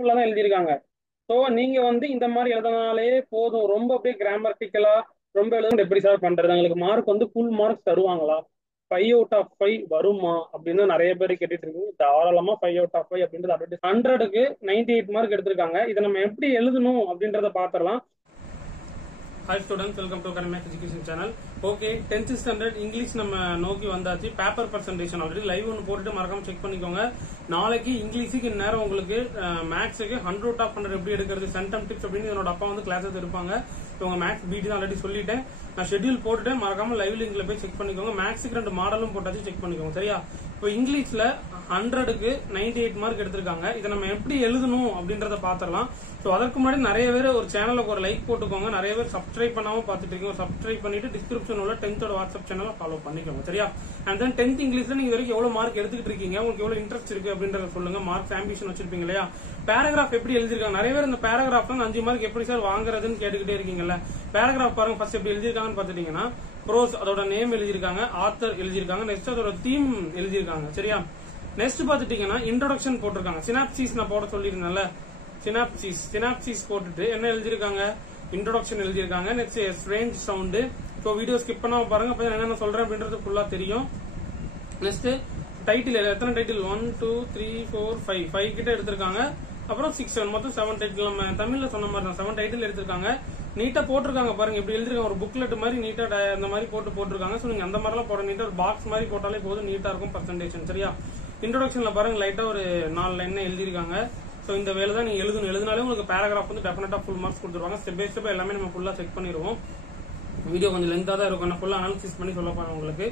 ஃபுல்லா தான் எழுதியிருக்காங்க. ஸோ நீங்க வந்து இந்த மாதிரி எழுதினாலே போதும். ரொம்ப அப்படியே கிராமட்டிக்கலா ரொம்ப எழுதுறது எப்படி சார் பண்றது? எங்களுக்கு மார்க் வந்து ஃபுல் மார்க்ஸ் தருவாங்களா? 5/5 வருமா அப்படின்னு நிறைய பேர் கேட்டுட்டு இருக்கீங்க. தாராளமா 5/5 அப்படின்றது அப்படி 100க்கு 98 மார்க் எடுத்திருக்காங்க. இதை நம்ம எப்படி எழுதணும் அப்படின்றத பாத்திரலாம். ஹாய் ஸ்டூடெண்ட்ஸ், வெல்கம் டு கனமேக்ஸ் education channel. Okay, 10th standard English நம்ம நோக்கி வந்தாச்சு. பேப்பர் பர்சன்டேஷன் ஆல்ரெடி லைவ் ஒன்று போட்டுட்டு மறக்காம செக் பண்ணிக்கோங்க. நாளைக்கு இங்கிலீஷுக்கு இந்நேரம் உங்களுக்கு மேக்ஸுக்கு 100/100 எப்படி எடுக்கிறது, சென்டம் டிப்ஸ் அப்படின்னு என்னோட அப்பா வந்து கிளாஸஸ் இருப்பாங்க. உங்க மேக்ஸ் பிடி தான் ஆல்ரெடி சொல்லிட்டேன். நான் ஷெட்யூல் போட்டுட்டு மறக்காம லைவ் லிங்க்ல போய் செக் பண்ணிக்கோங்க. மேக்ஸுக்கு 2 மாடலும் போட்டாச்சு, செக் பண்ணிக்கோங்க. சரியா? இப்போ இங்கிலீஷ்ல 100க்கு 98 மார்க் எடுத்திருக்காங்க. இதை நம்ம எப்படி எழுதணும் அப்படின்றத பாத்திரலாம். ஸோ அதற்கு முன்னாடி நிறைய பேர் ஒரு சேனலுக்கு ஒரு லைக் போட்டுக்கோங்க. நிறைய பேர் சப்ஸ்கிரைப் பண்ணாம பாத்துட்டு இருக்கீங்க. சப்ஸ்கிரைப் பண்ணிட்டு டிஸ்கிரிப்ஷன் உள்ள 10th வாட்ஸ்அப் சேனலை ஃபாலோ பண்ணிக்கோங்க. சரியா? அண்ட் தென் 10th இங்கிலீஷ்ல நீங்க வரைக்கும் எவ்வளவு மார்க் எடுத்துக்கிட்டு இருக்கீங்க, உங்களுக்கு எவ்வளவு இன்ட்ரெஸ்ட் இருக்கு அப்படின்றத சொல்லுங்க. மார்க்ஸ் ஆம்பிஷன் வச்சிருப்பீங்க இல்லையா? பேராகிராஃப் எப்படி எழுதிருக்காங்க? நிறைய பேர் இந்த பேராகிராஃப் 5 மார்க் எப்படி சார் வாங்குறதுன்னு கேட்டுக்கிட்டே இருக்கீங்கல்ல. பேராகிராஃப் பாருங்க. ஃபர்ஸ்ட் எப்படி எழுதிருக்காங்கன்னு பாத்துட்டீங்கன்னா, ப்ரோஸ் அதோட நேம் எழுதிருக்காங்க, ஆத்தர் எழுதிருக்காங்க, நெக்ஸ்ட் அதோட தீம் எழுதிருக்காங்க. சரியா? நெக்ஸ்ட் பாத்துட்டீங்கன்னா இன்ட்ரோடக்ஷன் போட்டிருக்காங்க. சினாப்சிஸ் நான் போட சொல்லியிருந்தேன்ல, சினாப்சிஸ் போட்டுட்டு என்ன எழுதிருக்காங்க, இன்ட்ரோடக்ஷன் எழுதிருக்காங்க. Next strange sound. So video skip பண்ணாம பாருங்க, அப்ப என்னென்ன சொல்றேன் அப்படின்றது ஃபுல்லா தெரியும். நெக்ஸ்ட் டைட்டில், எத்தனை டைட்டில், 1 2 3 4 5 கிட்ட எடுத்திருக்காங்க. அப்புறம் 6 7 மொத்தம் 7 டைட்டில். நம்ம தமிழ்ல சொன்ன மாதிரி தான் 7 டைட்டில் எடுத்திருக்காங்க. நீட்டா போட்டிருக்காங்க பாருங்க, இப்படி எழுதிருக்காங்க. ஒரு புக்லெட் மாதிரி நீட்டா அந்த மாதிரி போட்டிருக்காங்க. ஸோ நீங்க அந்த மாதிரிலாம் போட நீட்டா ஒரு பாக்ஸ் மாதிரி போட்டாலே போதும், நீட்டா இருக்கும் பர்சன்டேஷன். சரியா? இன்ட்ரோடக்ஷன்ல பாருங்க லைட்டா ஒரு 4 லைன் எழுதிருக்காங்க. சோ இந்த வேலை தான் நீங்க எழுதினாலே உங்களுக்கு பேராகிராஃப் வந்து டெஃபினட்டா ஃபுல் மார்க்ஸ் கொடுத்துருவாங்க. ஸ்டெப் பை ஸ்டெப் எல்லாமே நம்ம ஃபுல்லா செக் பண்ணிடுவோம். வீடியோ கொஞ்சம் லென்த்தா தான் இருக்கும், நான் ஃபுல்லா அனாலிசிஸ் பண்ணி சொல்ல போறேன் உங்களுக்கு.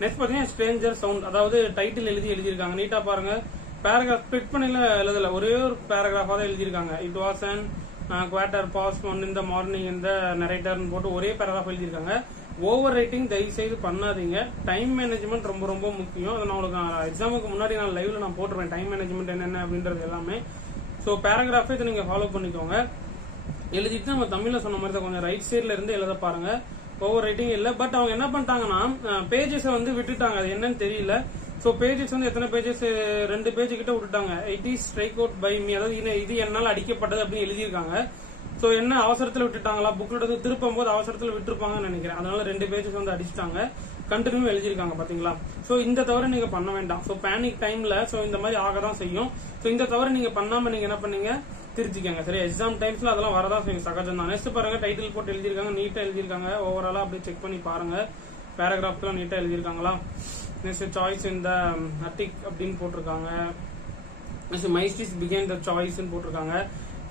நெக்ஸ்ட் பாத்தீங்கன்னா ஸ்ட்ரேஞ்சர் சவுண்ட், அதாவது டைட்டில் எழுதிருக்காங்க. நீட்டா பாருங்க, பேராகிராஃப் ஸ்பிளிட் பண்ணல எழுதல, ஒரே ஒரு பேராகிராஃபா தான் எழுதிருக்காங்க. It was an quarter past one இந்த மார்னிங் இந்த நரேட்டர்னு போட்டு ஒரே பேராகிராஃப் எழுதிருக்காங்க. ஓவர் ரைட்டிங் தயவு செய்து பண்ணாதீங்க. டைம் மேனேஜ்மெண்ட் ரொம்ப ரொம்ப முக்கியம். அதை நான் உங்களுக்கு எக்ஸாமுக்கு முன்னாடி நான் லைவ்ல நான் போட்டுருவேன், டைம் மேனேஜ்மெண்ட் என்னென்ன அப்படின்றது எல்லாமே. ஸோ பேராகிராஃபை இதை நீங்க ஃபாலோ பண்ணிக்கோங்க. எழுதிட்டு நம்ம தமிழ்ல சொன்ன மாதிரி தான் கொஞ்சம் ரைட் சைட்ல இருந்து எழுத பாருங்க. ஓவர் ரைட்டிங் இல்ல, பட் அவங்க என்ன பண்ணிட்டாங்கன்னா பேஜஸ் வந்து விட்டுட்டாங்க, அது என்னன்னு தெரியல. சோ பேஜஸ் வந்து எத்தனை பேஜஸ், 2 பேஜ் கிட்ட விட்டுட்டாங்க. It is strike out by me, அதாவது இது என்னால் அடிக்கப்பட்டது அப்படின்னு எழுதியிருக்காங்க. சோ என்ன அவசரத்துல விட்டுட்டாங்களா, புக்ல வந்து திருப்பும் போது அவசரத்துல விட்டுருப்பாங்கன்னு நினைக்கிறேன். அதனால 2 பேஜஸ் வந்து அடிச்சிட்டாங்க. கண்டினியூ எழுதிருக்காங்க பாத்தீங்களா. சோ இந்த தவிர நீங்க பண்ண வேண்டாம். சோ பேனிக் டைம்ல சோ இந்த மாதிரி ஆகதான் செய்யும். சோ இந்த தவிர நீங்க பண்ணாம நீங்க என்ன பண்ணீங்க, திருத்திக்கங்க. சரி, எக்ஸாம் டைம்ஸ்ல அதெல்லாம் வரதான் செய்யும், சகஜம் தான். நெக்ஸ்ட் பாருங்க, டைட்டில் போட்டு எழுதிருக்காங்க, நீட்டா எழுதிருக்காங்க. ஓவராலா அப்படியே செக் பண்ணி பாருங்க, பேராகிராஃப்லாம் நீட்டா எழுதிருக்காங்களா. நெக்ஸ்ட் சாய்ஸ் இந்த அட்டிக் அப்படின்னு போட்டிருக்காங்க. நெக்ஸ்ட் மைஸ்டிஸ் பிகேன் த சாய்ஸ் போட்டிருக்காங்க.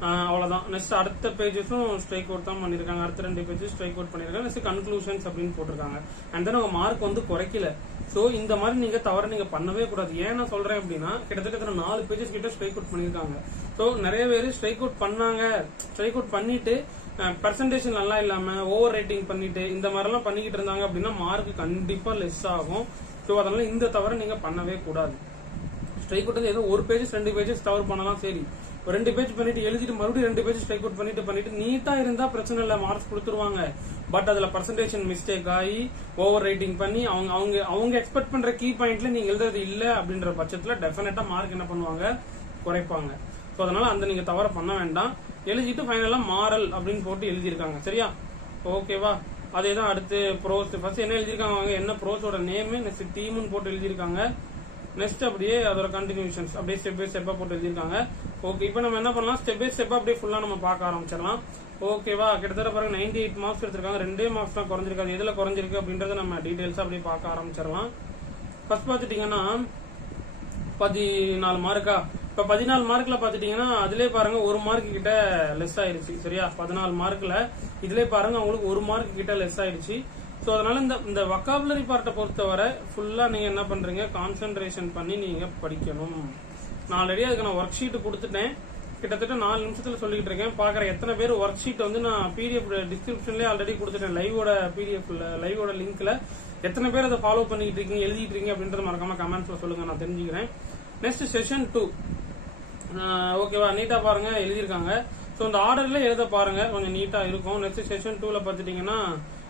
அவ்வளவுதான். நெக்ஸ்ட் அடுத்த பேஜஸும் ஸ்ட்ரைக் அவுட் தான் பண்ணிருக்காங்க. அடுத்த 2 பேஜஸ் ஸ்ட்ரைக் அவுட் பண்ணிருக்காங்க. நெக்ஸ்ட் கன்க்ளூஷன்ஸ் அப்படின்னு போட்டிருக்காங்க. அண்ட் தென் உங்க மார்க் வந்து குறைக்கல. சோ இந்த மாதிரி நீங்க தவற நீங்க பண்ணவே கூடாது. ஏன் நான் சொல்றேன் அப்படின்னா, கிட்டத்தட்ட 4 பேஜஸ் கிட்ட ஸ்ட்ரைக் அவுட் பண்ணிருக்காங்க. சோ நிறைய பேர் ஸ்ட்ரைக் அவுட் பண்ணாங்க, ஸ்ட்ரைக் அவுட் பண்ணிட்டு பர்சன்டேஷன் நல்லா இல்லாம ஓவர் ரைட்டிங் பண்ணிட்டு இந்த மாதிரி எல்லாம் பண்ணிக்கிட்டு இருந்தாங்க அப்படின்னா மார்க் கண்டிப்பா லெஸ் ஆகும். சோ அதனால இந்த தவற நீங்க பண்ணவே கூடாது. ஸ்ட்ரைக் அவுட் வந்து ஏதோ ஒரு பேஜஸ் 2 பேஜஸ் தவறு பண்ணலாம், சரி. 2 பேஜ் பண்ணிட்டு எழுதிட்டு மறுபடியும் 2 பேஜ் ஸ்ட்ரைக் அவுட் பண்ணிட்டு நீட்டா இருந்தா பிரச்சனை இல்ல, மார்க்ஸ் கொடுத்துருவாங்க. பட் அதுல பர்சன்டேஷன் மிஸ்டேக் ஆகி ஓவர் ரைட்டிங் பண்ணி அவங்க எக்ஸ்பெக்ட் பண்ற கீ பாயிண்ட்ல நீங்க எழுதுறது இல்ல அப்படின்ற பட்சத்துல டெஃபினட்டா மார்க் என்ன பண்ணுவாங்க, குறைப்பாங்க. சோ அதனால அந்த நீங்க தவற பண்ண வேண்டாம். எழுதிட்டு ஃபைனலா மாரல் அப்படின்னு போட்டு எழுதிருக்காங்க. சரியா? ஓகேவா? அதேதான் அடுத்து ப்ரோஸ். ஃபர்ஸ்ட் என்ன எழுதிருக்காங்க, என்ன ப்ரோஸோட நேம், நெக்ஸ்ட் டீம்னு போட்டு எழுதிருக்காங்க. நெக்ஸ்ட் அப்படியே அதோட கண்டினியூஷன்ஸ் அப்படியே ஸ்டெப் பை ஸ்டெப்பா போட்டு எழுதிருக்காங்க. ஓகே, இப்போ நம்ம என்ன பண்ணலாம், ஸ்டெப் பை ஸ்டெப்பா அப்படியே ஃபுல்லா நம்ம பார்க்க ஆரம்பிச்சிடலாம். ஓகேவா? கிட்டத்தட்ட பாருங்க 98 மார்க்ஸ் எடுத்திருக்காங்க. 2 மார்க்ஸ் தான் குறைஞ்சிருக்காது. எதுல குறைஞ்சிருக்கு அப்படின்றத நம்ம டீடைல்ஸா அப்படியே பார்க்க ஆரம்பிச்சிடலாம். ஃபர்ஸ்ட் பாத்துட்டீங்கன்னா 14 மார்க்கா. இப்ப 14 மார்க்ல பாத்துட்டீங்கன்னா அதுலயே பாருங்க 1 மார்க் கிட்ட லெஸ் ஆயிருச்சு. சரியா? 14 மார்க்ல இதுலயே பாருங்க உங்களுக்கு 1 மார்க் கிட்ட லெஸ் ஆயிடுச்சு. சோ அதனால இந்த வொக்காபுலரி பார்ட்டை பொறுத்தவரை ஃபுல்லா நீங்க என்ன பண்றீங்க, கான்சென்ட்ரேஷன் பண்ணி நீங்க படிக்கணும். நான் ஆல்ரெடி அதுக்கு நான் ஒர்க் ஷீட் கொடுத்துட்டேன். கிட்டத்தட்ட 4 நிமிஷத்துல சொல்லிட்டு இருக்கேன். பாக்குற எத்தனை பேர் ஒர்க் ஷீட் வந்து நான் பிடிஎஃப் டிஸ்கிரிப்ஷன்லயே ஆல்ரெடி கொடுத்துட்டேன். லைவோட பிடிஎஃப்ல லைவோட லிங்க்ல எத்தனை பேர் அதை ஃபாலோ பண்ணிட்டு இருக்கீங்க, எழுதிட்டு இருக்கீங்க அப்படின்றத மறக்காம கமெண்ட்ஸ்ல சொல்லுங்க, நான் தெரிஞ்சுக்கிறேன். Next session 2. ஓகேவா? நீட்டா பாருங்க எழுதிருக்காங்க. சோ இந்த ஆர்டர்ல எழுத பாருங்க, கொஞ்சம் நீட்டா இருக்கும். நெக்ஸ்ட் செஷன் 2ல பாத்துட்டீங்கன்னா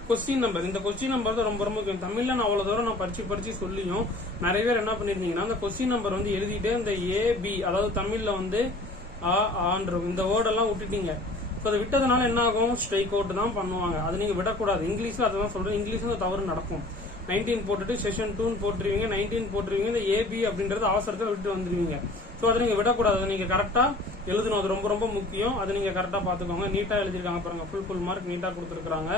கொஸ்டின் நம்பர். இந்த கொஸ்டின் நம்பர் தான் ரொம்ப ரொம்ப முக்கியம். தமிழ்ல நான் அவ்வளவு தூரம் நான் படிச்சு சொல்லியும் நிறைய பேர் என்ன பண்ணிருந்தீங்கன்னா அந்த கொஸ்டின் நம்பர் வந்து எழுதிட்டு இந்த ஏபி, அதாவது தமிழ்ல வந்து ஆன்றும் இந்த வேர்டெல்லாம் விட்டுட்டீங்க. ஸோ அதை விட்டதுனால என்ன ஆகும், ஸ்ட்ரைக் அவுட் தான் பண்ணுவாங்க. அது நீங்க விடக்கூடாது. இங்கிலீஷ்ல அதான் சொல்றேன், இங்கிலீஷ்ல தவறு நடக்கும். 19 போட்டுட்டு செஷன் 2 போட்டுருவீங்க, 19 போட்டுருவீங்க, இந்த ஏபி அப்படின்றது அவசரத்தில் விட்டு வந்துருவீங்க. ஸோ அதை நீங்க விடக்கூடாது. அதை நீங்க கரெக்டா எழுதணும். அது ரொம்ப ரொம்ப முக்கியம். அதை நீங்க கரெக்டா பாத்துக்கோங்க. நீட்டா எழுதிருக்காங்க பாருங்க, ஃபுல் மார்க் நீட்டா கொடுத்துருக்காங்க.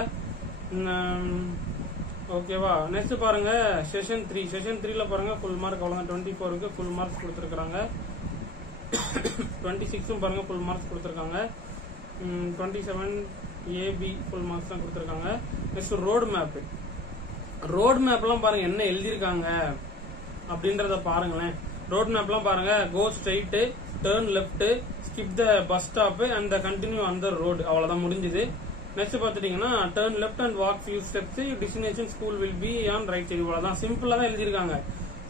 ஓகேவா? நெக்ஸ்ட் பாருங்க செஷன் 3. செஷன் 3ல பாருங்க ஃபுல் மார்க் அவ்வளவுதான். 24க்கு ஃபுல் மார்க்ஸ் கொடுத்துருக்காங்க. 26ம் பாருங்க ஃபுல் மார்க்ஸ் கொடுத்துருக்காங்க. 27 ஏபி ஃபுல் மார்க்ஸ் தான் கொடுத்துருக்காங்க. Next road map. ரோடு மேப்லாம் பாருங்க என்ன எழுதியிருக்காங்க அப்படின்றத பாருங்களேன். ரோட் மேப்லாம் பாருங்க, go straight, turn left, skip the bus stop and continue on the road. அவ்வளவுதான் முடிஞ்சது. நெக்ஸ்ட் பாத்துட்டீங்கன்னா turn left and walk few steps, destination school will be on right side. இவ்வளவுதான், சிம்பிளா தான் எழுதியிருக்காங்க.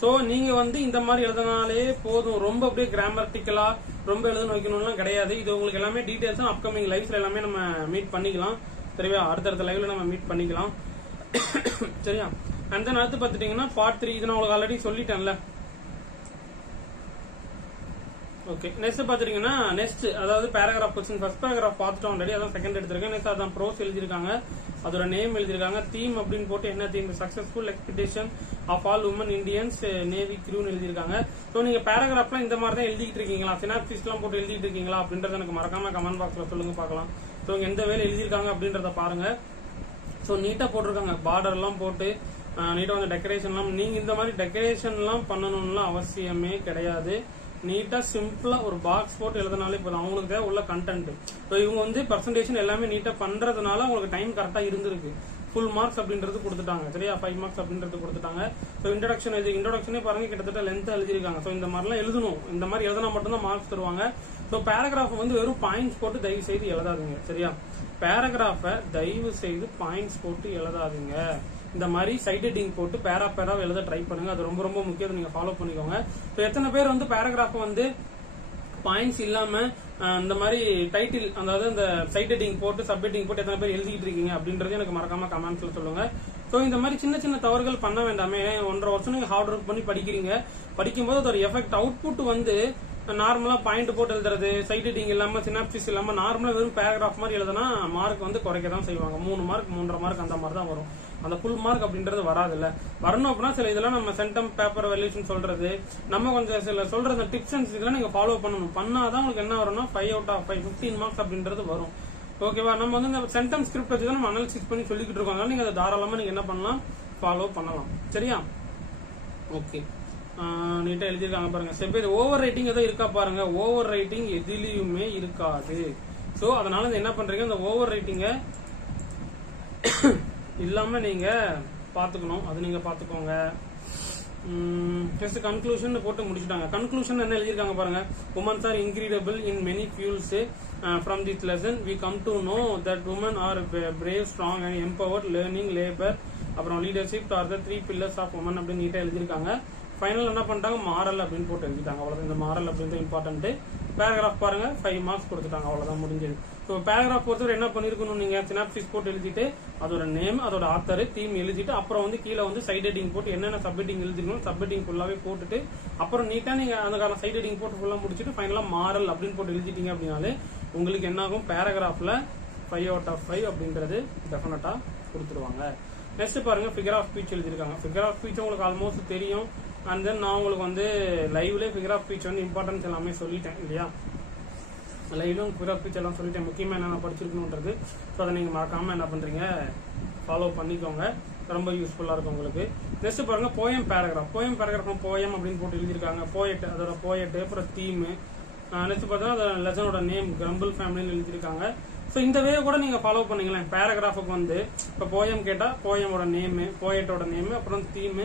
சோ நீங்க இந்த மாதிரி எழுதினாலே போதும். ரொம்ப அப்படியே கிராமட்டிக்கலா ரொம்ப எழுதணும் வைக்கணும்லாம் கிடையாது. இது உங்களுக்கு எல்லாமே டீடைல்ஸ் அப்கமிங் லைவ்ஸ்ல எல்லாமே நம்ம மீட் பண்ணிக்கலாம். சரியா? அடுத்தடுத்த லைவ்ல நம்ம மீட் பண்ணிக்கலாம். சரியா? அண்ட் தென் அடுத்து பாத்துட்டீங்கன்னா பார்ட் 3. இது நான் உங்களுக்கு ஆல்ரெடி சொல்லிட்டேன்ல. ஓகே, நெக்ஸ்ட் பாத்துட்டீங்கன்னா நெக்ஸ்ட் அதாவது பேராகிராஃப் கொஸ்டின். ஃபர்ஸ்ட் பேராகிராஃப் பார்த்துட்டோம் ஆல்ரெடி, அதான் செகண்ட் எடுத்திருக்கேன். நெக்ஸ்ட் அதான் ப்ரோஸ் எழுதிருக்காங்க, அதோட நேம் எழுதிருக்காங்க. தீம் அப்படின்னு போட்டு என்ன theme, successful expectation of all women Indians navy கிரூன்னு எழுதிருக்காங்க. ஸோ நீங்க பேராகிராஃப்லாம் இந்த மாதிரி தான் எழுதிட்டு இருக்கீங்களா, சினாப்சிஸ் எல்லாம் போட்டு எழுதிட்டு இருக்கீங்களா அப்படின்றத எனக்கு மறக்காம கமெண்ட் பாக்ஸ்ல சொல்லுங்க பார்க்கலாம். ஸோ எந்த வேலை எழுதிருக்காங்க அப்படின்றத பாருங்க. ஸோ நீட்டா போட்டிருக்காங்க, பார்டர் எல்லாம் போட்டு நீட்டா டெக்கரேஷன் எல்லாம். நீங்க இந்த மாதிரி டெக்கரேஷன் எல்லாம் பண்ணணும்லாம் அவசியமே கிடையாது. நீட்டா சிம்பிளா ஒரு பாக்ஸ் போட்டு எழுதினாலே இப்போ அவங்களுக்கு தேவை உள்ள கண்டென்ட். ஸோ இவங்க பர்சன்டேஷன் எல்லாமே நீட்டா பண்றதுனால உங்களுக்கு டைம் கரெக்டா இருந்திருக்கு. ஃபுல் மார்க்ஸ் அப்படின்றது கொடுத்துட்டாங்க. சரியா? 5 மார்க்ஸ் அப்படின்றது கொடுத்துட்டாங்க. ஸோ இன்ட்ரோடக்ஷனே பாருங்க கிட்டத்தட்ட லென்த்தா எழுதிருக்காங்க. ஸோ இந்த மாதிரிலாம் எழுதணும். இந்த மாதிரி எழுதினா மட்டும்தான் மார்க்ஸ் தருவாங்க. ஸோ பேராகிராஃப் வெறும் பாயிண்ட்ஸ் போட்டு தயவு செய்து எழுதாதீங்க. சரியா? பேராகிராஃப தயவு செய்து பாயிண்ட்ஸ் போட்டு எழுதாதீங்க. இந்த மாதிரி சைட் ஹெட்டிங் போட்டு பேரா எழுத ட்ரை பண்ணுங்க. அது ரொம்ப ரொம்ப முக்கியம். நீங்க ஃபாலோ பண்ணிக்கோங்க. எத்தனை பேர் பேராகிராஃப் பாயிண்ட்ஸ் இல்லாம இந்த மாதிரி டைட்டில், அதாவது இந்த சைட் ஹெட்டிங் போட்டு சப் ஹெட்டிங் போட்டு எத்தனை பேர் எழுதிட்டு இருக்கீங்க அப்படின்றது எனக்கு மறக்காம கமெண்ட்ஸ்ல சொல்லுங்க. சோ இந்த மாதிரி சின்ன சின்ன தவறுகள் பண்ண வேண்டாமே. 1.5 வருஷம் நீங்க ஹார்ட் ஒர்க் பண்ணி படிக்கிறீங்க. படிக்கும்போது ஒரு எஃபெக்ட் அவுட்புட் நார்மலா பாயிண்ட் போட்டு எழுதுறது, சைட் ஹெட்டிங் இல்லாம சினாப்சிஸ் இல்லாம நார்மலா வெறும் பேராகிராஃப் மாதிரி எழுதுனா மார்க் குறைக்க தான் செய்வாங்க. 3 மார்க் 3.5 மார்க் அந்த மாதிரி தான் வரும். அந்த ஃபுல் மார்க் அப்படின்றது வராது இல்ல. வரணும் அப்படின்னா சில இதெல்லாம் நம்ம சென்டம் பேப்பர் வேல்யூஷன் சொல்றது, நம்ம கொஞ்சம் சில சொல்ற டிப்ஸ் அண்ட் இதெல்லாம் நீங்க ஃபாலோ பண்ணணும். பண்ணாதான் உங்களுக்கு என்ன வரும்னா 5 out of 5 15 மார்க்ஸ் அப்படின்றது வரும். ஓகேவா? நம்ம இந்த சென்டம் ஸ்கிரிப்ட் வச்சு தான் நம்ம அனாலிசிஸ் பண்ணி சொல்லிக்கிட்டு இருக்கோம். அதனால நீங்க அதை தாராளமா நீங்க என்ன பண்ணலாம், ஃபாலோ பண்ணலாம். சரியா? ஓகே, நீட்டா எழுதிருக்காங்க பாருங்க. செப்பேது ஓவர் ரைட்டிங் ஏதோ இருக்கா பாருங்க. ஓவர் ரைட்டிங் எதுலயுமே இருக்காது. சோ அதனால என்ன பண்றீங்க, இந்த ஓவர் ரைட்டிங்க இல்லாம நீங்க பாத்துக்கணும். அது நீங்க பாத்துக்கோங்க. கன்க்ளூஷன் போட்டு முடிச்சுட்டாங்க. கன்க்ளூஷன் என்ன எழுதிருக்காங்க பாருங்க. Womens are incredible in many fields. From this lesson we come to know that women are brave, strong and empowered. Learning, labour, அப்புறம் leadership are the 3 pillars of women அப்படின்னு நீட்டா எழுதிருக்காங்க. ஃபைனல் என்ன பண்ணிட்டாங்க, மாரல் அப்படின்னு போட்டு எழுதிட்டாங்க. அவ்வளவுதான். இந்த மாரல் அப்படின்றது இம்பார்ட்டன்ட். பேராகிராஃப் பாருங்க 5 மார்க்ஸ் கொடுத்துட்டாங்க. அவ்வளவுதான், முடிஞ்சது. ஸோ பேராகிராஃப் பொறுத்தவரை என்ன பண்ணிருக்கணும், நீங்க சினாப்சிஸ் போட்டு எழுதிட்டு அதோட நேம், அதோட ஆத்தர், தீம் எழுதிட்டு அப்புறம் கீழே சைட் ஹெட்டிங் போட்டு என்னென்ன சப் ஹெட்டிங் எழுதிக்கணும் சப் ஹெட்டிங் ஃபுல்லாவே போட்டுட்டு அப்புறம் நீட்டா நீங்க அந்த சைட் ஹெட்டிங் போட்டு ஃபுல்லா முடிச்சுட்டு ஃபைனலா மாரல் அப்படின்னு போட்டு எழுதிட்டீங்க அப்படின்னாலே உங்களுக்கு என்ன ஆகும், பேராகிராஃப்ல 5 out of 5 அப்படின்றது டெஃபினட்டா கொடுத்துருவாங்க. நெக்ஸ்ட் பாருங்க, ஃபிகர் ஆஃப் ஸ்பீச் எழுதிருக்காங்க. ஃபிகர் ஆஃப் ஸ்பீச் உங்களுக்கு ஆல்மோஸ்ட் தெரியும். அண்ட் தென் நான் உங்களுக்கு லைவ்ல ஃபிகர் ஆஃப் ஸ்பீச் இம்பார்ட்டன்ஸ் எல்லாமே சொல்லிட்டேன் இல்லையா. லைவ்லும் ஃபிகர் ஆஃப் ஸ்பீச் எல்லாம் சொல்லிட்டேன், முக்கியமா என்ன படிச்சிருக்கணும்ன்றது. ஸோ அதை நீங்க மறக்காம என்ன பண்றீங்க, ஃபாலோ பண்ணிக்கோங்க. ரொம்ப யூஸ்ஃபுல்லா இருக்கும் உங்களுக்கு. நெக்ஸ்ட் பாருங்க, poem paragraph. Poem paragraph poem அப்படின்னு போட்டு எழுதிருக்காங்க. போயட், அதோட போயட், அப்புறம் தீம். நெக்ஸ்ட் பார்த்தா அதோட லெசனோட நேம் கிரம்பிள் ஃபேமிலின்னு எழுதிருக்காங்க. ஸோ இந்த வே கூட நீங்க ஃபாலோ பண்ணீங்களேன். பேராகிராஃபுக்கு இப்போ போயம் கேட்டா போயமோட நேம், போயட்டோட நேம், அப்புறம் தீம்.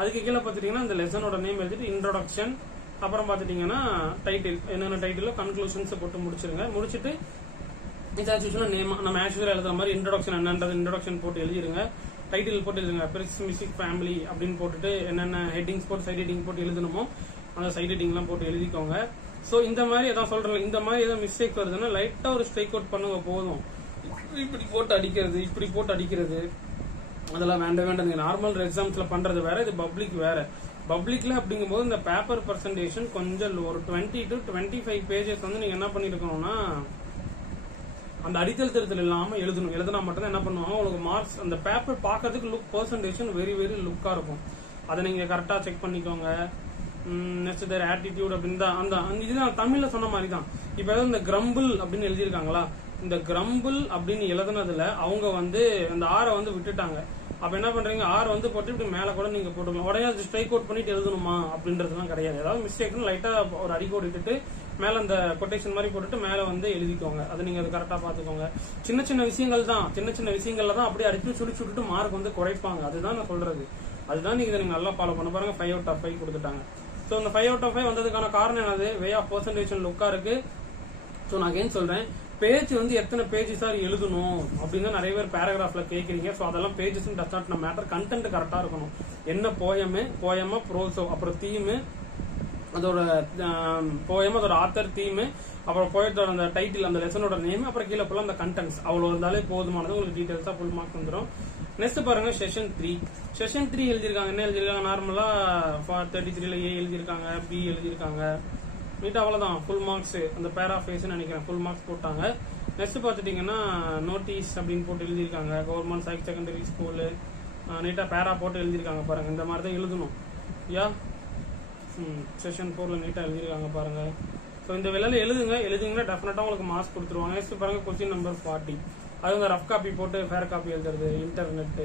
அதுக்கு கீழே பார்த்துட்டீங்கன்னா இந்த லெசனோட நேம் எழுதிட்டு இன்ட்ரோடக்ஷன், அப்புறம் பார்த்துட்டீங்கன்னா டைட்டில், என்னென்ன டைட்டிலோ கன்க்ளூஷன்ஸ் போட்டு முடிச்சிருங்க. முடிச்சுட்டு நேம் நம்ம ஆக்சுவலா எழுதுற மாதிரி இன்ட்ரோடக்ஷன் என்னன்றது இன்ட்ரோடக்ஷன் போட்டு எழுதிருங்க. டைட்டில் போட்டு எழுதுங்க, பெர்சிமிஸ்டிக் ஃபேமிலி அப்படின்னு போட்டுட்டு என்னென்ன ஹெட்டிங்ஸ் போட்டு சைட் ஹெட்டிங் போட்டு எழுதணுமோ அந்த சைட் ஹெட்டிங் எல்லாம் போட்டு எழுதிக்கோங்க. சோ இந்த மாதிரி ஏதாவது சொல்றேன், இந்த மாதிரி ஏதாவது மிஸ்டேக் வருதுன்னா லைட்டா ஒரு ஸ்ட்ரைக் அவுட் பண்ணுங்க போதும். இப்படி போட்டு அடிக்கிறது, இப்படி போட்டு அடிக்கிறது அதெல்லாம் வேண்டாம். நீங்க நார்மல் எக்ஸாம்ஸ்ல பண்றது வேற, இது பப்ளிக் வேற. பப்ளிக்ல அப்படிங்கும்போது இந்த பேப்பர் பர்சன்டேஷன் கொஞ்சம் ஒரு 20 to 25 பேஜஸ் வந்து நீங்க என்ன பண்ணிருக்கணும்னா அந்த அடித்தல் திருத்தல் இல்லாம எழுதினா மட்டும் என்ன பண்ணுவாங்க உங்களுக்கு மார்க்ஸ். அந்த பேப்பர் பாக்கிறதுக்கு லுக் பர்சன்டேஷன் வெரி வெரி லுக்கா இருக்கும். அதை நீங்க கரெக்டா செக் பண்ணிக்கோங்க. நெக்ஸ்ட் தேர் ஆட்டிடியூட் அப்படின்னு தான் அந்த இதுதான் தமிழ்ல சொன்ன மாதிரி தான். இப்ப ஏதாவது இந்த கிரம்பிள் அப்படின்னு எழுதியிருக்காங்களா, இந்த கிரம்பிள் அப்படின்னு எழுதுனதுல அவங்க வந்து அந்த ஆரை வந்து விட்டுட்டாங்க. அப்ப என்ன பண்றீங்க, ஆர் வந்து போட்டு இப்படி மேல கூட நீங்க போட்டுக்கலாம். உடனே அது ஸ்ட்ரைக் அவுட் பண்ணிட்டு எழுதணுமா அப்படின்றதுலாம் கிடையாது. ஏதாவது மிஸ்டேக்னு லைட்டா ஒரு அடிக்கோடு இட்டுட்டு மேல அந்த கொட்டேஷன் மாதிரி போட்டுட்டு மேல வந்து எழுதிக்கோங்க. அதை நீங்க அது கரெக்டா பாத்துக்கோங்க. சின்ன சின்ன விஷயங்கள் தான், சின்ன சின்ன விஷயங்கள்ல தான் அப்படியே அடிச்சு சுடிச்சு விட்டுட்டு மார்க் வந்து குறைப்பாங்க. அதுதான் நான் சொல்றது. அதுதான் நீங்க நல்லா ஃபாலோ பண்ண பாருங்க. 5 out of 5 கொடுத்துட்டாங்க. சோ இந்த 5 out of 5 வந்ததுக்கான காரணம் என்னது, வே ஆஃப் பர்சன்டேஷன் லுக்கா இருக்கு. சோ நான் அகைன் சொல்றேன், பேஜ் வந்து எத்தனை பேஜ் சார் எழுதணும் அப்படின்னு நிறைய பேர் பேராகிராஃப்ல கேக்குறீங்க. சோ அதெல்லாம் pages does not matter. Content கரெக்டா இருக்கணும். என்ன போயமா ப்ரோஸோ, அப்புறம் தீம், அதோட போயமா அதோட ஆத்தர், தீம், அப்புறம் போயத்தோட அந்த டைட்டில், அந்த லெசனோட நேம், அப்புறம் கீழே போல அந்த கண்டென்ட்ஸ் அவ்வளவு இருந்தாலே போதுமானது. உங்களுக்கு டீடைல்ஸா ஃபுல் மார்க் வந்துடும். நெக்ஸ்ட் பாருங்க செஷன் 3. செஷன் 3 எழுதிருக்காங்க. என்ன எழுதிருக்காங்க, நார்மலா 33ல ஏ எழுதிருக்காங்க, பி எழுதிருக்காங்க. நீட்டா அவ்வளவுதான் ஃபுல் மார்க்ஸ். அந்த பேராஃபேஸ் நினைக்கிறேன் ஃபுல் மார்க்ஸ் போட்டாங்க. நெக்ஸ்ட் பாத்துட்டீங்கன்னா நோட்டீஸ் அப்படின்னு போட்டு எழுதிருக்காங்க. கவர்மெண்ட் செகண்டரி ஸ்கூலு நீட்டா பேரா போட்டு எழுதிருக்காங்க பாருங்க. இந்த மாதிரி தான் எழுதணும். யா செஷன் 4ல நீட்டா எழுதிருக்காங்க பாருங்க. ஸோ இந்த வேலையில எழுதுங்கன்னா டெஃபினட்டா உங்களுக்கு மார்க்ஸ் கொடுத்துருவாங்க. நெக்ஸ்ட் பாருங்க கொஸ்டின் நம்பர் 40. அது வந்து ரஃப் காப்பி போட்டு ஃபேர் காப்பி எழுதுறது, இன்டர்நெட்.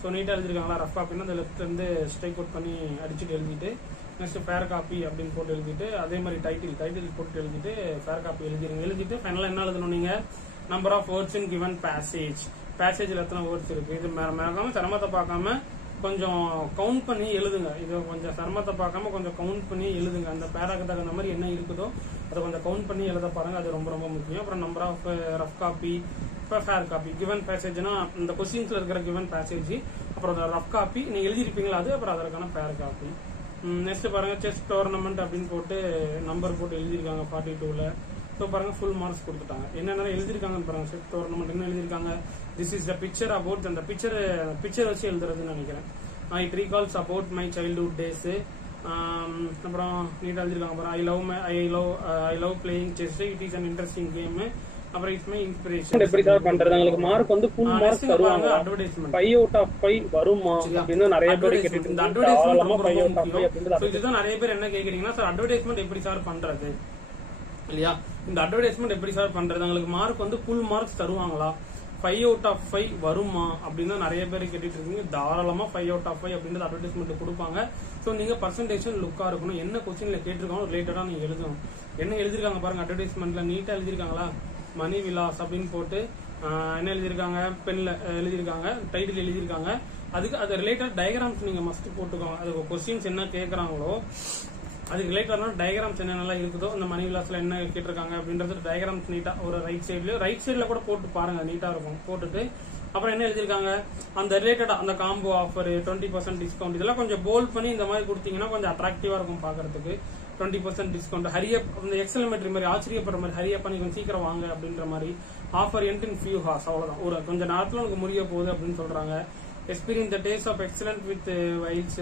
ஸோ நீட்டா எழுதிருக்காங்களா, ரஃப் காப்பின்னா அந்த லெஃப்ட்ல இருந்து ஸ்ட்ரைக் அவுட் பண்ணி அடிச்சுட்டு எழுதிட்டு நெக்ஸ்ட் ஃபேர் காப்பி அப்படின்னு போட்டு எழுதிட்டு அதே மாதிரி டைட்டில் போட்டு எழுதிட்டு ஃபேர் காப்பி எழுதிட்டு ஃபைனலா என்ன எழுதணும் நீங்க, number of words in given பேசேஜ்ல எத்தனை வேர்ட்ஸ் இருக்கு. இது மறக்காம சிரமத்தை பார்க்காம கொஞ்சம் கவுண்ட் பண்ணி எழுதுங்க. இது கொஞ்சம் சிரமத்தை பார்க்காம கொஞ்சம் கவுண்ட் பண்ணி எழுதுங்க. அந்த பேராக்கு தகுந்த மாதிரி என்ன இருக்குதோ அதை கொஞ்சம் கவுண்ட் பண்ணி எழுத பாருங்க. அது ரொம்ப ரொம்ப முக்கியம். அப்புறம் number of rough copy, fair copy, given பேசேஜ்னா இந்த கொஸ்டின்ஸ்ல இருக்கிற கிவன் பேசேஜ், அப்புறம் ரஃப் காப்பி நீங்க எழுதிருப்பீங்களா அது, அப்புறம் அதற்கான ஃபேர் காப்பி. நெக்ஸ்ட் பாருங்க செஸ் டோர்னமெண்ட் அப்படின்னு போட்டு நம்பர் போட்டு எழுதிருக்காங்க 42ல. ஸோ பாருங்க ஃபுல் மார்க்ஸ் கொடுத்துட்டாங்க. என்னென்ன எழுதிருக்காங்கன்னு பாருங்க. செஸ் டோர்னமெண்ட் என்ன எழுதிருக்காங்க, this is the picture about, அந்த பிக்சர் வச்சு எழுதுறதுன்னு நினைக்கிறேன். It recalls about my childhood days. அப்புறம் நீட்டா எழுதிருக்காங்க பாருங்க. I love playing chess, it is an interesting game. அப்புறம் இட்ஸ் மை இன்ஸ்பிரேஷன். எப்படி சார் பண்றது, உங்களுக்கு மார்க் வந்து ஃபுல் மார்க்ஸ் தருவாங்க. அட்வர்டைஸ்மென்ட் 5 out of 5 வருமா அப்படின்னு நிறைய பேர் கேட்டிட்டு இந்த அட்வர்டைஸ்மென்ட் ரொம்ப முக்கியம். சோ இதுதான் நிறைய பேர் என்ன கேக்குறீங்கன்னா, சார் அட்வர்டைஸ்மென்ட் எப்படி சார் பண்றது இல்லையா, இந்த அட்வர்டைஸ்மென்ட் எப்படி சார் பண்றது, உங்களுக்கு மார்க் வந்து ஃபுல் மார்க்ஸ் தருவாங்களா, 5 out of 5 வருமா அப்படின்னு நிறைய பேர் கேட்டுட்டு இருக்கீங்க. தாராளமா 5 out of 5 அப்படின்றது அட்வர்டைஸ்மெண்ட் கொடுப்பாங்க. சோ நீங்க பர்சன்டேஷன் லுக்கா இருக்கணும். என்ன கொஸ்டின்ல கேட்டிருக்காங்க ரிலேட்டடா நீங்க எழுதணும். என்ன எழுதிருக்காங்க பாருங்க அட்வர்டைஸ்மெண்ட்ல, நீட்டா எழுதிருக்காங்களா, மணி விலாஸ் அப்படின்னு போட்டு என்ன எழுதிருக்காங்க, பென்ல எழுதிருக்காங்க, டைட்டில் எழுதிருக்காங்க. அதுக்கு அது ரிலேட்டட் டயக்ராம்ஸ் நீங்க மஸ்ட் போட்டுக்கோங்க. அது கொஸ்டின்ஸ் என்ன கேட்கறாங்களோ அதுக்கு ரிலேட்டடான டயக்ராம்ஸ் என்னென்னலாம் இருக்குதோ, இந்த மணி விலாஸ்ல என்ன கேட்டிருக்காங்க அப்படின்றது டயக்ராம்ஸ் நீட்டா ஒரு ரைட் சைட்ல கூட போட்டு பாருங்க, நீட்டா இருக்கும். போட்டுட்டு அப்புறம் என்ன எழுதிருக்காங்க, அந்த ரிலேட்டடா அந்த காம்போ ஆஃபர், 20% டிஸ்கவுண்ட், இதெல்லாம் கொஞ்சம் போல்ட் பண்ணி இந்த மாதிரி கொடுத்தீங்கன்னா கொஞ்சம் அட்ராக்டிவா இருக்கும் பாக்குறதுக்கு. 20% டிஸ்கவுண்ட், ஹரியப், இந்த எக்ஸலமெட்ரி மாதிரி ஆச்சரியப்படுற மாதிரி, ஹரியப் பண்ணி கொஞ்சம் சீக்கிரம் வாங்க அப்படின்ற மாதிரி. Offer end in few hours, அவ்வளவுதான், ஒரு கொஞ்ச நேரத்துல உங்களுக்கு முடிய போகுது அப்படின்னு சொல்றாங்க. Experience the taste of excellent with wiles.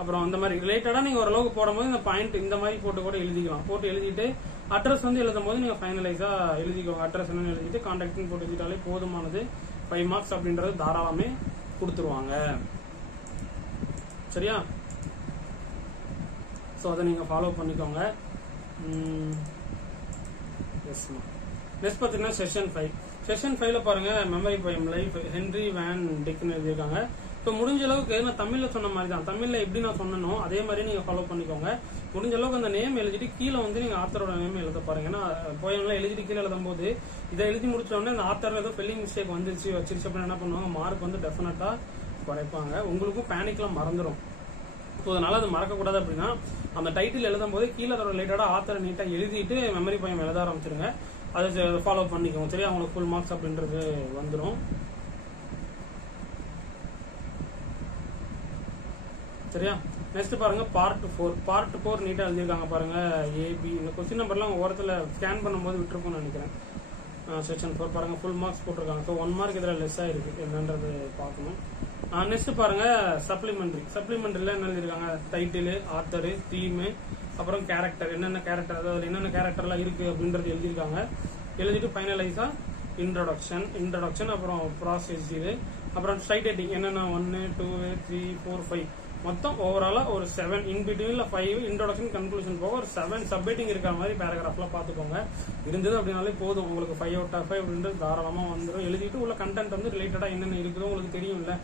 அப்புறம் அந்த மாதிரி ரிலேட்டடா நீங்க ஓரளவுக்கு போடும்போது இந்த பாயிண்ட் இந்த மாதிரி போட்டு கூட எழுதிக்கலாம். போட்டு எழுதிட்டு அட்ரஸ் வந்து எழுதும் போது நீங்க ஃபைனலைஸா எழுதிக்கோங்க. அட்ரஸ் என்னன்னு எழுதிட்டு கான்டாக்ட்னு போட்டு எழுதிட்டாலே போதுமானது. 5 மார்க்ஸ் அப்படின்றது தாராளமே கொடுத்துருவாங்க. சரியா? சோ அதை நீங்க ஃபாலோ பண்ணிக்கோங்க. நெக்ஸ்ட் பாத்தீங்கன்னா செஷன் 5. செஷன் 5ல பாருங்க memory poem life Henry van டிக்னு எழுதியிருக்காங்க. இப்போ முடிஞ்ச அளவுக்கு நான் தமிழ்ல சொன்ன மாதிரி தான், தமிழ்ல எப்படி நான் சொன்னனோ அதே மாதிரி நீங்க ஃபாலோ பண்ணிக்கோங்க. முடிஞ்ச அளவுக்கு அந்த நேம் எழுதிட்டு கீழே வந்து நீங்க ஆத்தரோட நேம் எழுத பாருங்க. ஏன்னா போயம்லாம் எழுதிட்டு கீழே எழுதும் போது இதை எழுதி முடிச்ச உடனே அந்த ஆத்தர்ல ஏதோ ஸ்பெல்லிங் மிஸ்டேக் வச்சிருச்சு அப்படின்னு என்ன பண்ணுவாங்க, மார்க் வந்து டெஃபினட்டா குறைப்பாங்க. உங்களுக்கும் பேனிக்லாம் மறந்துடும். அதனால அது மறக்கக்கூடாது. அப்படின்னா அந்த டைட்டில் எழுதும் போது கீழே அதோட ரிலேட்டடா ஆத்தரை நீட்டா எழுதிட்டு மெமரி போயம் எழுத ஆரம்பிச்சிருங்க. அதை ஃபாலோ பண்ணிக்கோங்க. சரியா? உங்களுக்கு ஃபுல் மார்க்ஸ் அப்படின்றது வந்துடும். சரியா? நெக்ஸ்ட் பாருங்க பார்ட் 4. பார்ட் 4 நீட்டா எழுதிருக்காங்க பாருங்க. ஏபி இந்த கொஸ்டின் நம்பர்லாம் ஓரத்துல ஸ்கேன் பண்ணும்போது விட்டுருக்கும்னு நினைக்கிறேன். செக்ஷன் 4 பாருங்க ஃபுல் மார்க்ஸ் போட்டிருக்காங்க. ஸோ 1 மார்க் இதில் லெஸ் ஆயிருக்கு, என்னன்றது பார்க்கணும். நெக்ஸ்ட் பாருங்க சப்ளிமெண்டரியில் என்ன எழுதிருக்காங்க, டைட்டில், ஆத்தர், தீம், அப்புறம் கேரக்டர், என்னென்ன கேரக்டர், அதாவது என்னென்ன கேரக்டர்லாம் இருக்கு அப்படின்றது எழுதியிருக்காங்க. எழுதிட்டு ஃபைனலைஸா இன்ட்ரோடக்ஷன், அப்புறம் ப்ராசஸ், இது அப்புறம் சைட்டேட்டிங் என்னென்ன 1 2 3 4 5 மொத்தம் ஓவராலா ஒரு 7, இன் பிட்வீன்ல 5 இன்ட்ரோடக்ஷன் கன்க்ளூஷன் போக ஒரு 7 சப்ஹெட்டிங் இருக்கிற மாதிரி பேராகிராஃப்லாம் பார்த்துக்கோங்க. இருந்தது அப்படின்னாலே போதும், உங்களுக்கு 5 out of 5 அப்படின்றது தாராளமா வந்துடும். எழுதிட்டு உள்ள கண்டென்ட் வந்து ரிலேட்டடா என்னென்ன இருக்குதோ உங்களுக்கு தெரியும் இல்ல,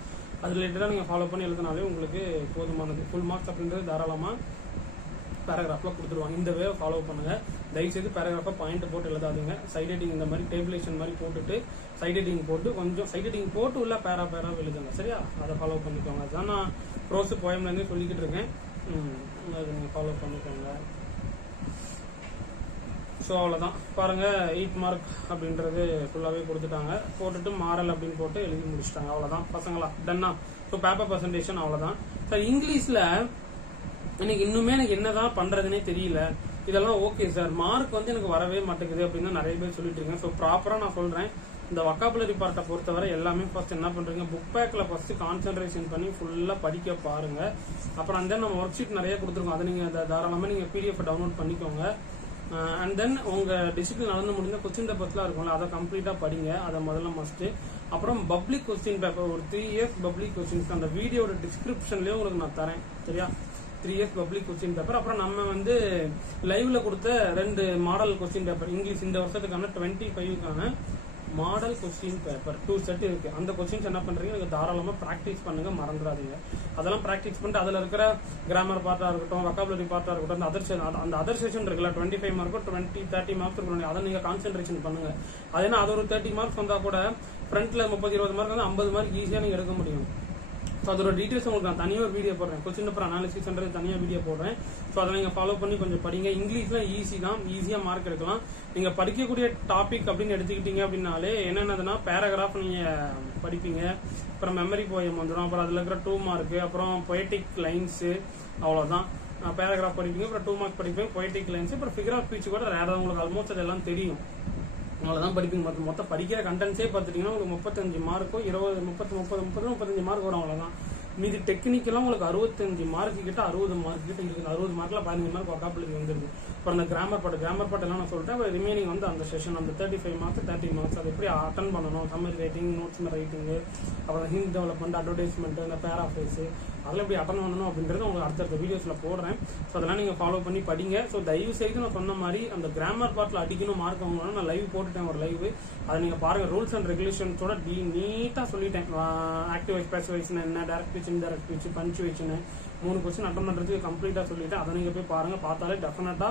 அது ரிலேட்டடா நீங்க ஃபாலோ பண்ணி எழுதினாலே உங்களுக்கு போதுமானது. ஃபுல் மார்க்ஸ் அப்படின்றது தாராளமா பேராகிராஃப்ல கொடுத்துருவாங்க. இந்த வே ஃபாலோ பண்ணுங்க. தயவுசெய்து பேராகிராஃபா பாயிண்ட் போட்டு எழுதாதீங்க. சைடேட்டிங் இந்த மாதிரி டேபிளேஷன் மாதிரி போட்டுட்டு சைடேட்டிங் போட்டு கொஞ்சம் சைடேட்டிங் போட்டு உள்ள பேரா எழுதுங்க. சரியா, அதை ஃபாலோ பண்ணிக்கோங்க. அதுதான் நான் ப்ரோஸ் போயம்ல இருந்து சொல்லிக்கிட்டு இருக்கேன். அதை நீங்க ஃபாலோ பண்ணிக்கோங்க. ஸோ அவ்வளோதான் பாருங்க, 8 மார்க் அப்படின்றது ஃபுல்லாகவே கொடுத்துட்டாங்க. போட்டுட்டு மாரல் அப்படின்னு போட்டு எழுதி முடிச்சிட்டாங்க. அவ்வளோதான் பசங்களா, டன்னா. ஸோ பேப்பர் ப்ரெசன்டேஷன் அவ்வளோதான். சார் இங்கிலீஷ்ல எனக்கு இன்னுமே எனக்கு என்னதான் பண்றதுன்னே தெரியல. இதெல்லாம் ஓகே சார், மார்க் வந்து எனக்கு வரவே மாட்டேங்குது அப்படின்னு நிறைய பேர் சொல்லிட்டு இருக்கேன். ஸோ ப்ராப்பரா நான் சொல்றேன், இந்த வொக்காபுலரி பார்ட்டை பொறுத்தவரை எல்லாமே ஃபர்ஸ்ட் என்ன பண்றீங்க, புக் பேக்ல ஃபர்ஸ்ட் கான்சென்ட்ரேஷன் பண்ணி ஃபுல்லா படிக்க பாருங்க. அப்புறம் அந்த நம்ம ஒர்க் ஷீட் நிறைய கொடுத்துருக்கோம், அதை நீங்க தாராளமா நீங்க பிடிஎஃப் டவுன்லோட் பண்ணிக்கோங்க. அண்ட் தென் உங்க டிசிப்ளின் நடந்து முடிஞ்ச கொஸ்டின் பேப்பர்ஸ்லாம் இருக்கும்ல, அதை கம்ப்ளீட்டா படிங்க. அதை முதல்ல மஸ்ட். அப்புறம் பப்ளிக் கொஸ்டின் பேப்பர் ஒரு 3 years பப்ளிக் கொஸ்டின்ஸ் அந்த வீடியோட டிஸ்கிரிப்ஷன்லயே உங்களுக்கு நான் தரேன். சரியா, 3 years பப்ளிக் கொஸ்டின் பேப்பர். அப்புறம் நம்ம வந்து லைவ்ல கொடுத்த 2 மாடல் கொஸ்டின் பேப்பர் இங்கிலீஷ் இந்த வருஷத்துக்கான 25க்கான மாடல் கொஸ்டின் பேப்பர் 2 செட் இருக்கு. அந்த கொஸ்டின்ஸ் என்ன பண்றீங்க, நீங்க தாராளமா பிராக்டிஸ் பண்ணுங்க, மறந்துடாதீங்க. அதெல்லாம் பிராக்டிஸ் பண்ணிட்டு அதுல இருக்கிற கிராமர் பார்ட்டா இருக்கட்டும், வொக்காபுலரி பார்ட்டா இருக்கட்டும், அந்த அதர் செஷன் இருக்குல்ல 25 மார்க்கோ 20-30 மார்க்ஸ் இருக்கணும், அதை நீங்க கான்சென்ட்ரேஷன் பண்ணுங்க. அது என்ன, அது ஒரு 30 மார்க்ஸ் வந்தா கூட ஃப்ரண்ட்ல 30-20 மார்க் வந்து 50 மார்க் ஈஸியா நீங்க எடுக்க முடியும். ஸோ அதோட டீட்டெயில்ஸ் உங்களுக்கு நான் தனியாக ஒரு வீடியோ போடுறேன், கொஸ்டின் பேப்பர் அனாலிசிஸ்ன்றது தனியாக வீடியோ போடுறேன். ஸோ அதை நீங்கள் ஃபாலோ பண்ணி கொஞ்சம் படிங்க. இங்கிலீஷ்ல ஈஸி தான், ஈஸியாக மார்க் எடுக்கலாம். நீங்கள் படிக்கக்கூடிய டாபிக் அப்படின்னு எடுத்துக்கிட்டீங்க அப்படின்னாலே என்னென்னதுன்னா, பேராகிராஃப் நீங்கள் படிப்பீங்க, அப்புறம் மெமரி போயம் வந்துடும், அப்புறம் அதில் இருக்கிற 2 மார்க், அப்புறம் பொயட்டிக் லைன்ஸ், அவ்வளோதான். பேராகிராஃப் படிப்பீங்க, அப்புறம் 2 மார்க் படிப்பீங்க, பொயட்டிக் லைன்ஸ், அப்புறம் ஃபிகர் ஆஃப் ஸ்பீச் கூட ரேராக உங்களுக்கு ஆல்மோஸ்ட் அதெல்லாம் தெரியும். அவ்வளவுதான் படிப்பீங்க. மொத்தம் படிக்கிற கண்டென்ட்ஸே பார்த்துட்டீங்கன்னா உங்களுக்கு 35 மார்க்கோ 35 மார்க் வரும். அவ்வளவுதான். மீதி டெக்னிக்கெல்லாம் உங்களுக்கு 65 மார்க் கிட்ட 60 மார்க் கிட்ட இருக்குது. 60 மார்க்ல 15 மார்க் வொக்காபுலரி வந்துருது. அப்புறம் அந்த கிராமர் பாட்டு எல்லாம் நான் சொல்லிட்டேன். ரிமைனிங் வந்து அந்த செஷன் அந்த 35 மார்க்ஸ் 30 மார்க்ஸ் அது எப்படி அட்டன் பண்ணணும், சம்மரி ரைட்டிங், நோட்ஸ் ரைட்டிங், அப்புறம் ஹிண்ட் டெவலப்மெண்ட், அட்வர்டைஸ்மெண்ட், இந்த பேராஃபேஸ் அதெல்லாம் எப்படி அட்டன் பண்ணணும் அப்படின்றது உங்களுக்கு அடுத்தடுத்த வீடியோஸ்ல போடுறேன். ஸோ அதெல்லாம் நீங்க ஃபாலோ பண்ணி படிங்க. ஸோ தயவு செய்து நான் சொன்ன மாதிரி அந்த கிராமர் பார்ட்ல அடிக்கணும் மார்க் வாங்கணும். நான் லைவ் போட்டுட்டேன் ஒரு லைவ், அதை நீங்க பாருங்க. ரூல்ஸ் அண்ட் ரெகுலேஷன்ஸோட நீட்டா சொல்லிட்டேன். ஆக்டிவ் வைஸ் பேசிவ் வைஸ் என்ன, direct speech, indirect speech, punctuation 3 question attend பண்றதுக்கு கம்ப்ளீட்டா சொல்லிட்டேன். அதை நீங்க போய் பாருங்க. பார்த்தாலே டெஃபினட்டா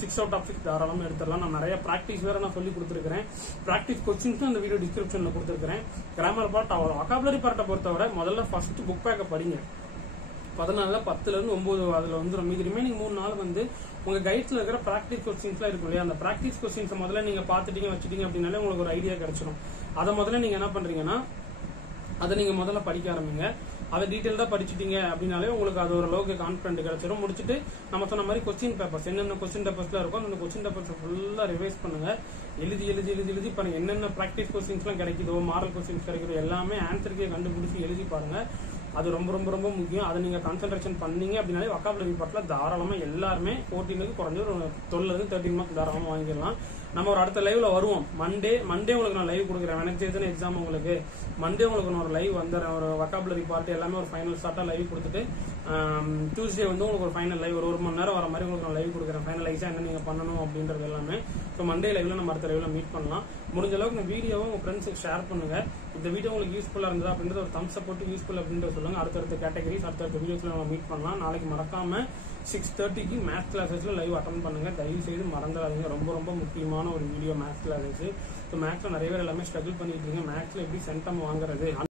6 out of 6 தாராளமா எடுத்துடலாம். நான் நிறைய பிராக்டிஸ் வேற நான் சொல்லி கொடுத்துருக்கேன். பிராக்டிஸ் கொஸ்டின்ஸும் இந்த வீடியோ டிஸ்கிரிப்ஷன்ல கொடுத்துருக்கேன். கிராமர் பார்ட் அவ்வளோ. வொக்காபுலரி பார்ட்டை பொறுத்தவரை முதல்ல ஃபர்ஸ்ட் புக் பேக்கை படிங்க. 14 10ல இருந்து 9 அதுல வந்துடும். மீதி ரிமைனிங் 3 நாள் வந்து உங்க கைட்ஸ்ல இருக்கிற பிராக்டிஸ் கொஸ்டின்ஸ்லாம் இருக்கும் இல்லையா, அந்த பிராக்டிஸ் கொஸ்டின்ஸ் முதல்ல நீங்க பாத்துட்டீங்க வச்சுட்டீங்க அப்படின்னாலே உங்களுக்கு ஒரு ஐடியா கிடைச்சிடும். அதை முதல்ல நீங்க என்ன பண்றீங்கன்னா, அதை நீங்க முதல்ல படிக்க ஆரம்பிங்க. அதை டீட்டெயில்டா படிச்சுட்டீங்க அப்படின்னாலே உங்களுக்கு அது ஒரு அளவுக்கு கான்பிடன்ட் கிடைச்சிடும். முடிச்சுட்டு நம்ம சொன்ன மாதிரி கொஸ்டின் பேப்பர்ஸ் என்னென்ன கொஸ்டின் பேப்பர்ஸ்ல இருக்கும் அந்த கொஸ்டின் பேப்பர்ஸ் ஃபுல்லா ரிவைஸ் பண்ணுங்க. எழுதி பாருங்க. என்னென்ன பிராக்டிஸ் கொஸ்டின்ஸ் எல்லாம் கிடைக்குதோ, மாடல் கொஸ்டின்ஸ் கிடைக்குதோ எல்லாமே ஆன்சருக்கே கண்டுபிடிச்சு எழுதி பாருங்க. அது ரொம்ப ரொம்ப ரொம்ப முக்கியம். அதை நீங்க கான்சென்ட்ரேஷன் பண்ணீங்க அப்படின்னாலே வொக்காபுலரி பார்ட்ல தாராளமா எல்லாருமே 14க்கு குறைஞ்ச ஒரு 12 13 மார்க் தாராளமா வாங்கிடலாம். நம்ம ஒரு அடுத்த லைவ்ல வருவோம். மண்டே உங்களுக்கு நான் லைவ் கொடுக்குறேன். வெனஸ்டே எக்ஸாம் உங்களுக்கு. மண்டே உங்களுக்கு நான் ஒரு லைவ் வந்துடுறேன். ஒரு வொக்காபுலரி பார்ட் எல்லாமே ஒரு ஃபைனல் ஸ்டார்ட்டா லைவ் கொடுத்துட்டு டியூஸ்டே வந்து உங்களுக்கு ஒரு ஃபைனல் லைவ் ஒரு மணி நேரம் வர மாதிரி உங்களுக்கு நான் லைவ் கொடுக்குறேன். ஃபைனலைஸா என்ன நீங்க பண்ணணும் அப்படின்றது எல்லாமே. ஸோ மண்டே லைவ்ல நம்ம அடுத்த லைவ்ல மீட் பண்ணலாம். முடிஞ்ச அளவுக்கு இந்த வீடியோவை உங்க ஃப்ரெண்ட்ஸுக்கு ஷேர் பண்ணுங்க. இந்த வீடியோ உங்களுக்கு யூஸ்ஃபுல்லா இருந்தது அப்படின்றது ஒரு தம்ஸ் அப் போட்டு யூஸ்ஃபுல் அப்படின்றத சொல்லுங்க. அடுத்தடுத்த கேட்டகரிஸ் அடுத்தடுத்த வீடியோஸ்ல நம்ம மீட் பண்ணலாம். நாளைக்கு மறக்காம 6:30க்கு மேத்ஸ் கிளாஸஸ்ல லைவ் அட்டன் பண்ணுங்க. தயவு செய்து மறந்துடாதீங்க. ரொம்ப ரொம்ப முக்கியமான ஒரு வீடியோ மேத்ஸ் கிளாஸஸ். மேத்ஸ்ல நிறைய பேர் எல்லாமே ஸ்ட்ரகிள் பண்ணிட்டு இருக்கீங்க. மேத்ஸ்ல எப்படி சென்டம் வாங்குறது